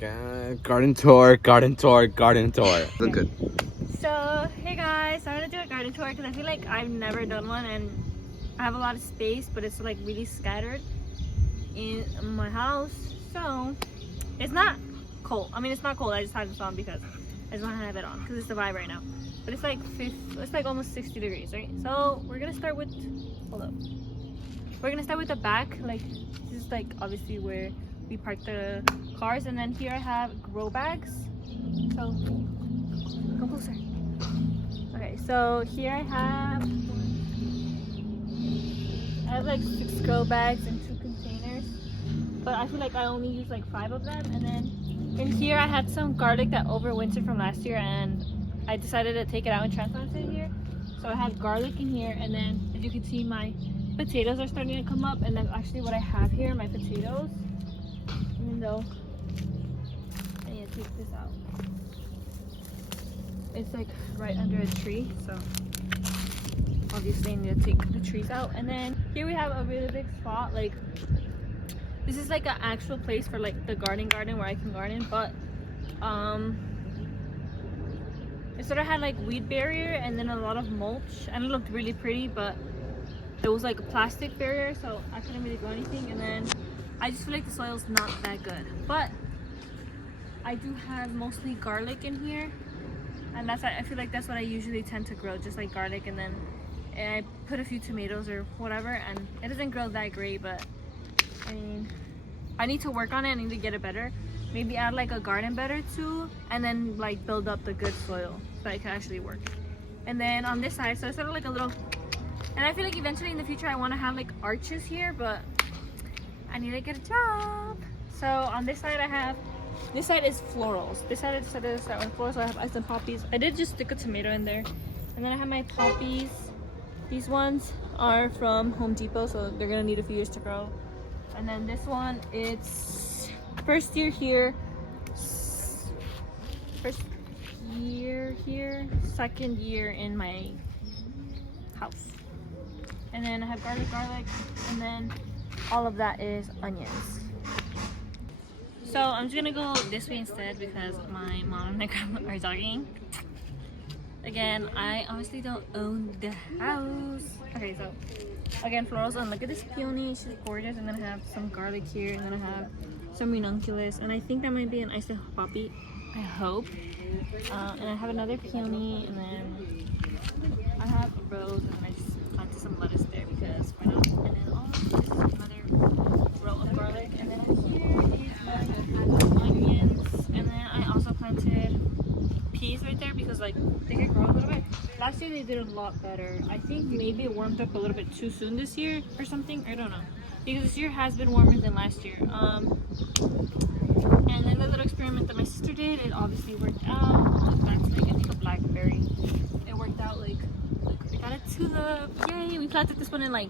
god. Garden tour. Look good. So, hey guys, I'm gonna do a garden tour because I feel like I've never done one and I have a lot of space, but it's like really scattered in my house. So, it's not cold. I mean, it's not cold. I just have this on because I just want to have it on because it's the vibe right now. But it's like almost 60 degrees, right? So, we're gonna start with, hold up. We're gonna start with the back. Like, this is like obviously where we park the cars, and then here I have grow bags. So, come closer. Okay, so here I have like 6 grow bags and 2 containers, but I feel like I only use like 5 of them. And then in here I had some garlic that overwintered from last year, and I decided to take it out and transplant it here. So I have garlic in here, and then as you can see, my potatoes are starting to come up, and that's actually what I have here, my potatoes. Even though I need to take this out, it's like right under a tree, so obviously I need to take the trees out. And then here we have a really big spot. Like, this is like an actual place for like the garden where I can garden, but it sort of had like weed barrier and then a lot of mulch, and it looked really pretty, but there was like a plastic barrier, so I couldn't really grow anything. And then I just feel like the soil's not that good, but I do have mostly garlic in here, and I feel like that's what I usually tend to grow, just like garlic. And then I put a few tomatoes or whatever, and it doesn't grow that great, but I mean, I need to work on it. I need to get it better. Maybe add like a garden bed or 2, and then like build up the good soil so that it can actually work. And then on this side, so it's sort of like a little, and I feel like eventually in the future I want to have like arches here, but I need to get a job. So on this side I have, this side is florals. This side I decided to start with florals. So I have ice and poppies. I did just stick a tomato in there. And then I have my poppies. These ones are from Home Depot, so they're gonna need a few years to grow. And then this one, it's first year here, first year here, second year in my house. And then I have garlic, and then all of that is onions. So I'm just gonna go this way instead because my mom and my grandma are jogging. Again, I honestly don't own the house. Okay, so again, florals, and look at this peony, she's gorgeous. And then I have some garlic here, and then I have some ranunculus, and I think that might be an iced poppy, I hope. And I have another peony, and then I have a rose, and then I just planted some lettuce there because why not? And then all of this is another row of garlic, and then here is my onions, and then I also planted peas right there because like they could grow a little bit. Last year they did a lot better. I think maybe it warmed up a little bit too soon this year or something. I don't know, because this year has been warmer than last year. And then the little experiment that my sister did, it obviously worked out. That's like, I think a blackberry. It worked out. Like we got a tulip. Yay! We planted this one in we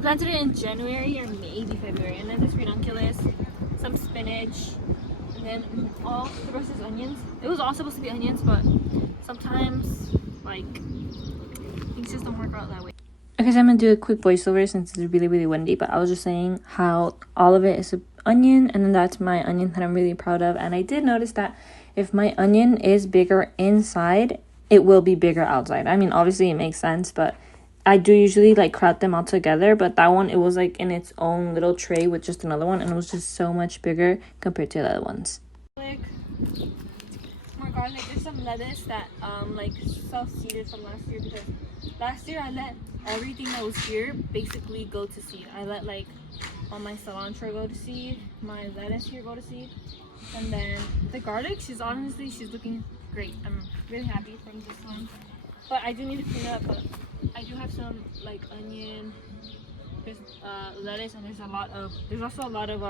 planted it in January or maybe February. And then this ranunculus, some spinach, and then all the rest is onions. It was all supposed to be onions, but sometimes like things just don't work out that way. Okay, so I'm gonna do a quick voiceover since it's really windy, but I was just saying how all of it is an onion, and then that's my onion that I'm really proud of. And I did notice that if my onion is bigger inside, it will be bigger outside. I mean, obviously it makes sense, but I do usually like crowd them all together, but that one, it was like in its own little tray with just another one, and it was just so much bigger compared to the other ones. More garlic. There's some lettuce that like self-seeded from last year, because last year I let everything that was here basically go to seed. I let like all my cilantro go to seed, my lettuce here go to seed, and then the garlic, she's looking great. I'm really happy from this one, but I do need to clean it up. But I do have some like onion, there's lettuce, and there's also a lot of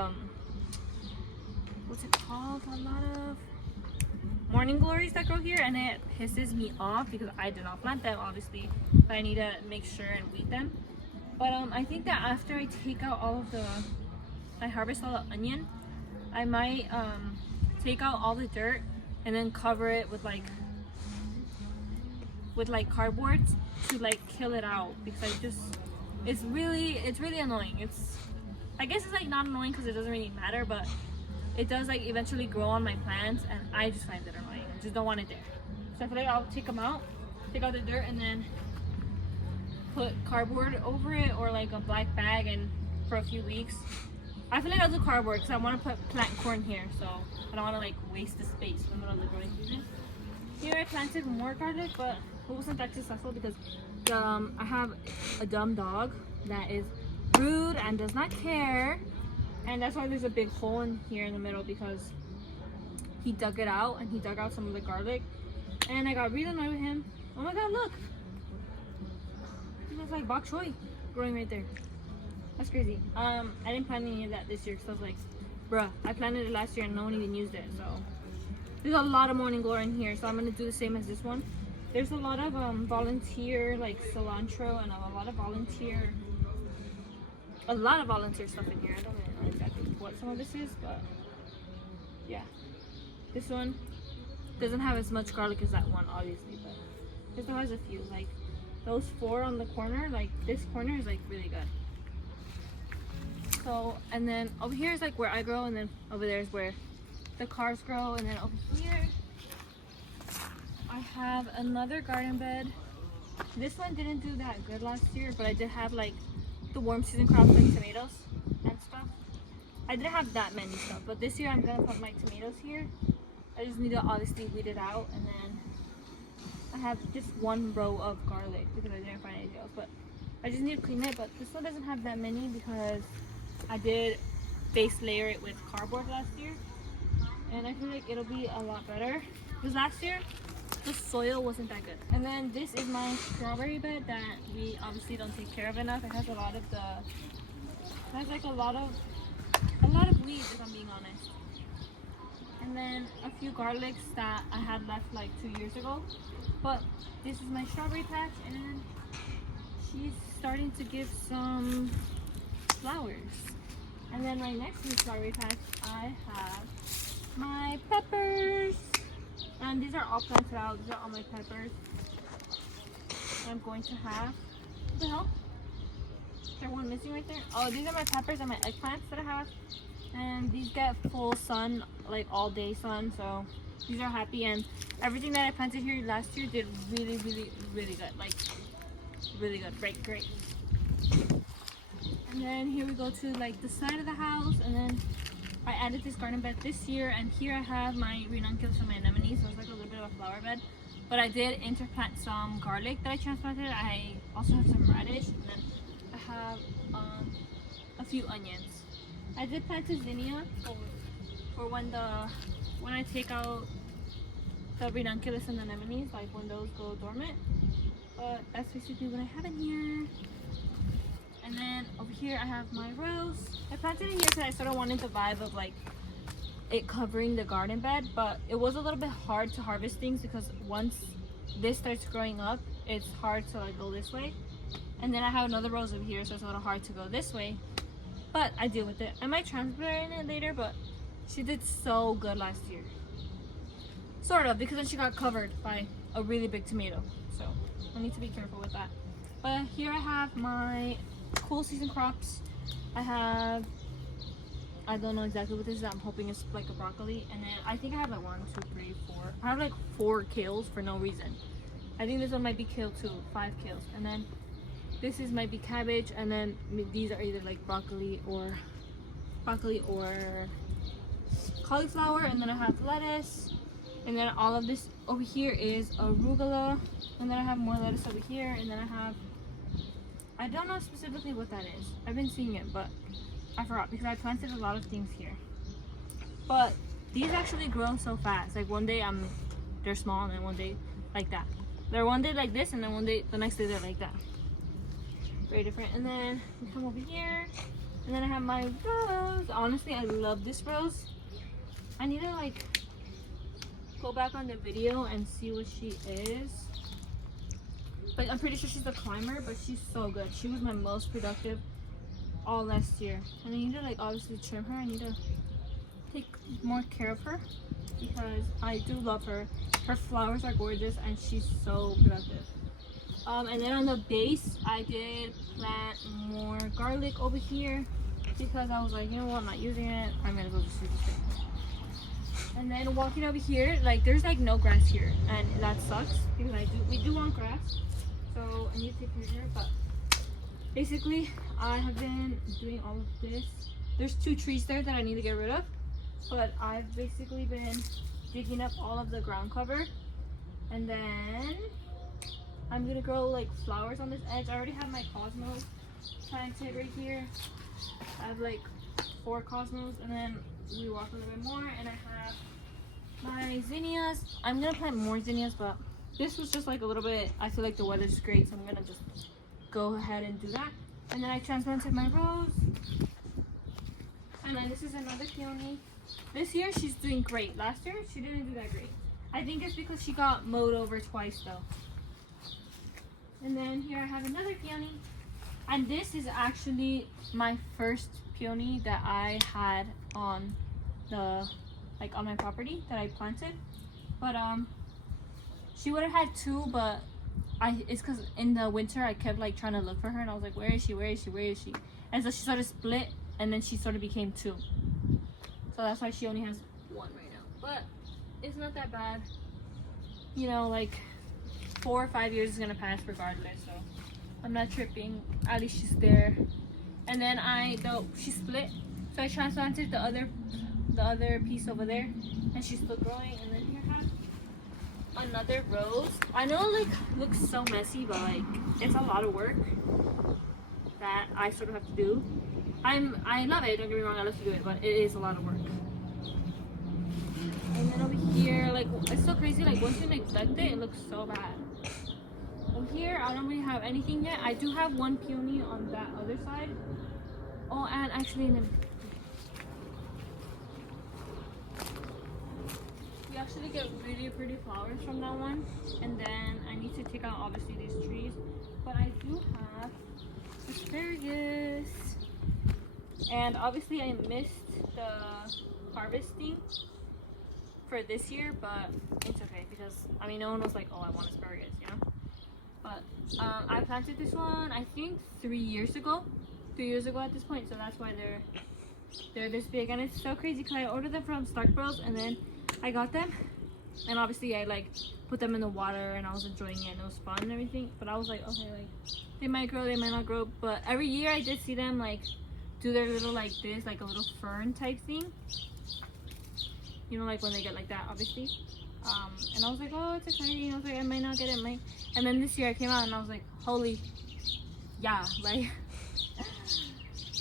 what's it called, a lot of morning glories that grow here, and it pisses me off because I did not plant them obviously, but I need to make sure and weed them. But I think that after I take out I harvest all the onion, I might take out all the dirt and then cover it with cardboard to like kill it out, because it's really annoying. I guess it's like not annoying because it doesn't really matter, but it does like eventually grow on my plants, and I just find it annoying. I just don't want it there. So I feel like I'll take them out, take out the dirt, and then put cardboard over it or like a black bag, and for a few weeks. I feel like I'll do cardboard because I want to put plant corn here, so I don't want to like waste the space in the middle of the growing season. Here I planted more garlic, but it wasn't that successful because I have a dumb dog that is rude and does not care, and that's why there's a big hole in here in the middle, because he dug it out, and he dug out some of the garlic, and I got really annoyed with him. Oh my god, look! He looks like bok choy growing right there. That's crazy. I didn't plant any of that this year because I was like, bruh, I planted it last year and no one even used it. So there's a lot of morning glory in here, so I'm gonna do the same as this one. There's a lot of volunteer like cilantro and a lot of volunteer stuff in here. I don't really know exactly what some of this is, but yeah. This one doesn't have as much garlic as that one, obviously, but it still has a few. Like those 4 on the corner, like this corner is like really good. So, and then over here is like where I grow, and then over there is where the cars grow, and then over here I have another garden bed. This one didn't do that good last year, but I did have like the warm season crops like tomatoes and stuff. I didn't have that many stuff, but this year I'm gonna put my tomatoes here. I just need to obviously weed it out, and then I have just 1 row of garlic because I didn't find anything else, but I just need to clean it. But this one doesn't have that many because I did base layer it with cardboard last year, and I feel like it'll be a lot better because last year the soil wasn't that good. And then this is my strawberry bed that we obviously don't take care of enough. It has a lot of weeds, if I'm being honest. And then a few garlics that I had left like 2 years ago. But this is my strawberry patch, and she's starting to give some flowers. And then right next to the strawberry patch, I have my peppers. And these are all planted out. These are all my peppers. I'm going to have, what the hell? Is there one missing right there? Oh, these are my peppers and my eggplants that I have. And these get full sun, like all day sun. So these are happy. And everything that I planted here last year did really, really, really good. Like, really good. Great. And then here we go to like the side of the house, and then I added this garden bed this year, and here I have my ranunculus and my anemones, so it's like a little bit of a flower bed. But I did interplant some garlic that I transplanted. I also have some radish, and then I have a few onions. I did plant a zinnia for when I take out the ranunculus and the anemones, like when those go dormant. But that's basically what I have in here. And then over here I have my rose. I planted it here because I sort of wanted the vibe of like it covering the garden bed, but it was a little bit hard to harvest things because once this starts growing up, it's hard to like go this way. And then I have another rose over here, so it's a little hard to go this way. But I deal with it. I might transplant it later, but she did so good last year. Sort of, because then she got covered by a really big tomato. So I need to be careful with that. But here I have my cool season crops. I don't know exactly what this is. I'm hoping it's like a broccoli. And then I think I have like 1, 2, 3, 4. I have like 4 kales for no reason. I think this one might be kale too, 5 kales. And then this is might be cabbage, and then these are either like broccoli or cauliflower. And then I have lettuce, and then all of this over here is arugula, and then I have more lettuce over here, and then I don't know specifically what that is. I've been seeing it, but I forgot because I planted a lot of things here. But these actually grow so fast. Like one day they're small, and then one day like that. They're one day like this, and then the next day they're like that. Very different. And then we come over here, and then I have my rose. Honestly, I love this rose. I need to like go back on the video and see what she is. But I'm pretty sure she's a climber, but she's so good. She was my most productive all last year. And I need to like obviously trim her. I need to take more care of her because I do love her. Her flowers are gorgeous and she's so productive. And then on the base, I did plant more garlic over here. because I was like, you know what, I'm not using it. I might as well just use this thing. And then walking over here, like there's like no grass here, and that sucks because we do want grass. So I need to take picture, but basically I have been doing all of this. There's 2 trees there that I need to get rid of, but I've basically been digging up all of the ground cover, and then I'm gonna grow like flowers on this edge. I already have my cosmos planted right here. I have like 4 cosmos, and then we walk a little bit more, and I have my zinnias. I'm gonna plant more zinnias, but this was just like a little bit, I feel like the weather's great, so I'm gonna just go ahead and do that. And then I transplanted my rose, and then this is another peony. This year she's doing great. Last year she didn't do that great. I think it's because she got mowed over twice though. And then here I have another peony, and this is actually my first peony that I had on the on my property that I planted. But she would have had 2, but it's because in the winter I kept like trying to look for her, and I was like, where is she, where is she, where is she? And so she sort of split, and then she sort of became 2, so that's why she only has 1 right now. But it's not that bad, you know, like 4 or 5 years is gonna pass regardless, so I'm not tripping. At least she's there. And then she split, so I transplanted the other piece over there, and she's still growing. And then here I have another rose. I know it like looks so messy, but like it's a lot of work that I sort of have to do. I love it, don't get me wrong, I love to do it, but it is a lot of work. And then over here, like it's so crazy, like once you neglect it, it looks so bad. Over here I don't really have anything yet. I do have 1 peony on that other side. Oh, and actually we actually get really pretty flowers from that one. And then I need to take out obviously these trees, but I do have asparagus, and obviously I missed the harvesting for this year, but it's okay because I mean no one was like, oh, I want asparagus, you know. But I planted this one I think 3 years ago at this point, so that's why they're this big. And it's so crazy because I ordered them from Starkbros, and then I got them, and obviously I like put them in the water, and I was enjoying it, and it was fun and everything. But I was like, okay, like they might grow, they might not grow. But every year I did see them like do their little like this, like a little fern type thing, you know, like when they get like that, obviously. And I was like, oh, it's exciting. I was like, I might not get it, and then this year I came out and I was like, holy, yeah, like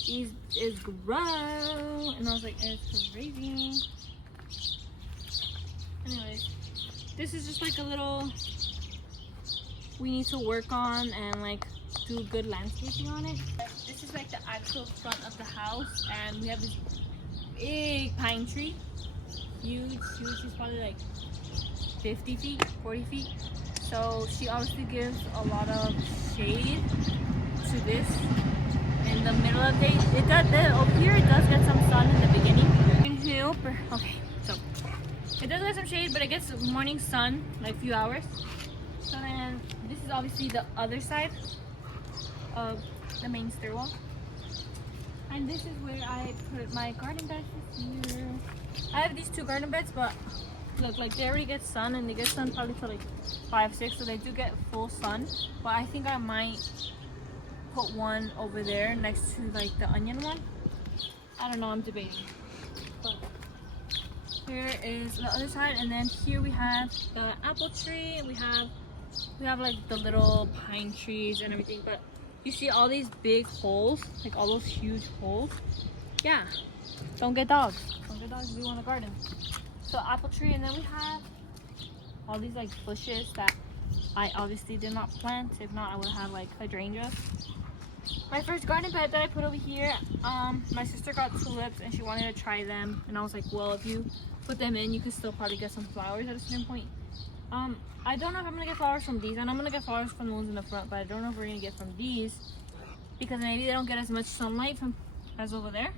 these is grow, and I was like, it's crazy. Anyways, this is just like a little we need to work on and like do good landscaping on it. This is like the actual front of the house, and we have this big pine tree, huge. It's probably like 50 feet, 40 feet. So she obviously gives a lot of shade to this in the middle of the day. It does, over here it does get some sun in the beginning. Okay, so it does get some shade, but it gets morning sun, like a few hours. So then this is obviously the other side of the main stairwell. And this is where I put my garden beds here. I have these 2 garden beds, but look, like they already get sun, and they get sun probably till like 5, 6, so they do get full sun. But I think I might put one over there next to like the onion one. I don't know, I'm debating. But here is the other side, and then here we have the apple tree. We have like the little pine trees and everything. But you see all these big holes, like all those huge holes. Yeah, don't get dogs. Don't get dogs if you want a garden. So apple tree, and then we have all these like bushes that I obviously did not plant. If not, I would have like hydrangeas. My first garden bed that I put over here, my sister got tulips and she wanted to try them, and I was like, well, if you put them in, you can still probably get some flowers at a certain point. I don't know if I'm gonna get flowers from these. I know I'm gonna get flowers from the ones in the front, but I don't know if we're gonna get from these because maybe they don't get as much sunlight from as over there.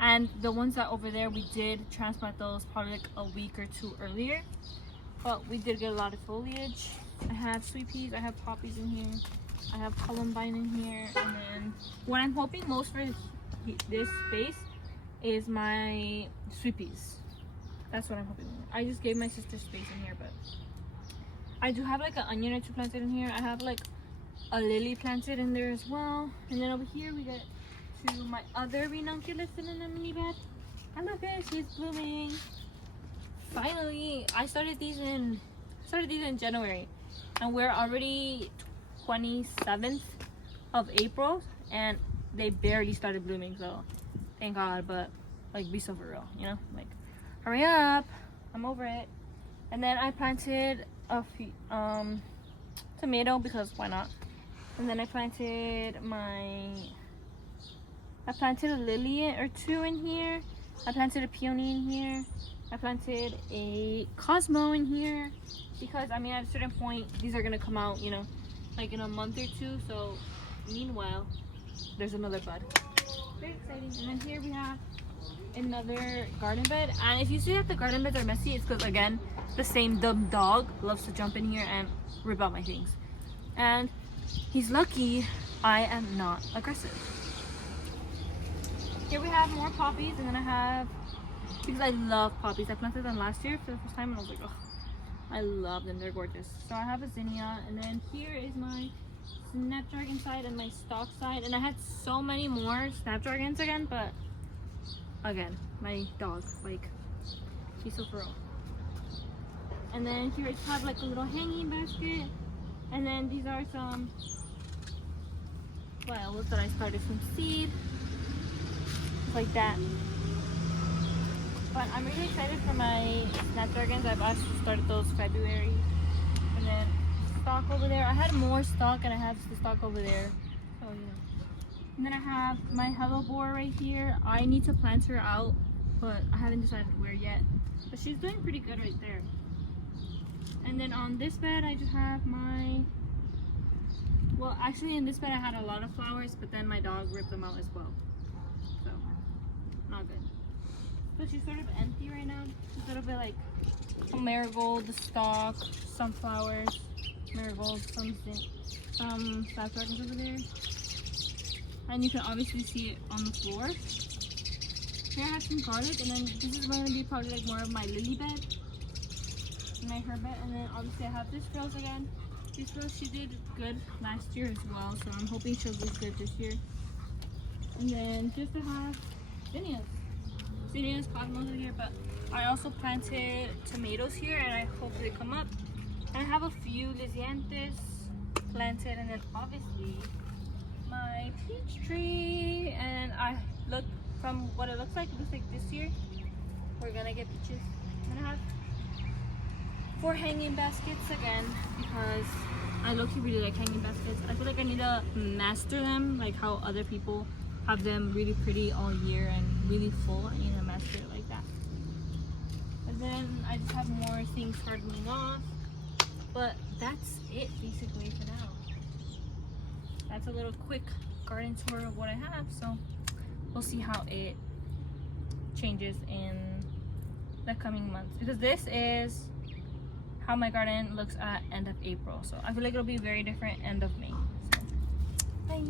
And the ones that over there, we did transplant those probably like a week or 2 earlier, but we did get a lot of foliage. I have sweet peas, I have poppies in here, I have columbine in here, and then what I'm hoping most for this space is my sweet peas. That's what I'm hoping. I just gave my sister space in here, but I do have like an onion or two planted in here. I have like a lily planted in there as well. And then over here we get to my other ranunculus in a mini bed. And look at it, she's blooming. Finally, I started these in January, and we're already 27th of April, and they barely started blooming. So thank God, but like be so for real, you know, like hurry up, I'm over it. And then I planted a few, tomato, because why not? And then I planted a lily or two in here. I planted a peony in here. I planted a Cosmo in here, because I mean at a certain point these are gonna come out, you know, like in a month or two. So meanwhile, there's another bud. Very exciting. And then here we have another garden bed. And if you see that the garden beds are messy, it's because again the same dumb dog loves to jump in here and rip out my things. And he's lucky I am not aggressive. Here we have more poppies, and then I have, because I love poppies, I planted them last year for the first time and I was like, oh, I love them, they're gorgeous. So I have a zinnia, and then here is my snapdragon side and my stalk side. And I had so many more snapdragons again, but again, my dog, like, she's so feral. And then here I just have like a little hanging basket. And then these are some violets that I started from seed. Like that. But I'm really excited for my snapdragons. I've actually started those February. And then stock over there. I had more stock, and I have the stock over there. So you know. And then I have my hello boar right here. I need to plant her out, but I haven't decided where yet. But she's doing pretty good right there. And then on this bed I just have my, well actually in this bed I had a lot of flowers, but then my dog ripped them out as well. So not good. So she's sort of empty right now. She's a little bit like a marigold, the stalk, some flowers, marigolds, some snapdragons over there. And you can obviously see it on the floor. Here I have some garlic, and then this is going to be probably like more of my lily bed, my herb bed. And then obviously I have this rose again. This rose, she did good last year as well, so I'm hoping she'll do good this year. And then just to have zinnias. Zinnias, cosmos in here, but I also planted tomatoes here, and I hope they come up. And I have a few lisianthus planted, and then obviously my peach tree. And I look, from what it looks like this year we're gonna get peaches. And I have 4 hanging baskets again, because I low-key really like hanging baskets. I feel like I need to master them, like how other people have them really pretty all year and really full. I need to master it like that. And then I just have more things hardening off, but that's it basically for now. That's a little quick garden tour of what I have, so we'll see how it changes in the coming months, because this is how my garden looks at end of April, so I feel like it'll be very different end of May. So bye.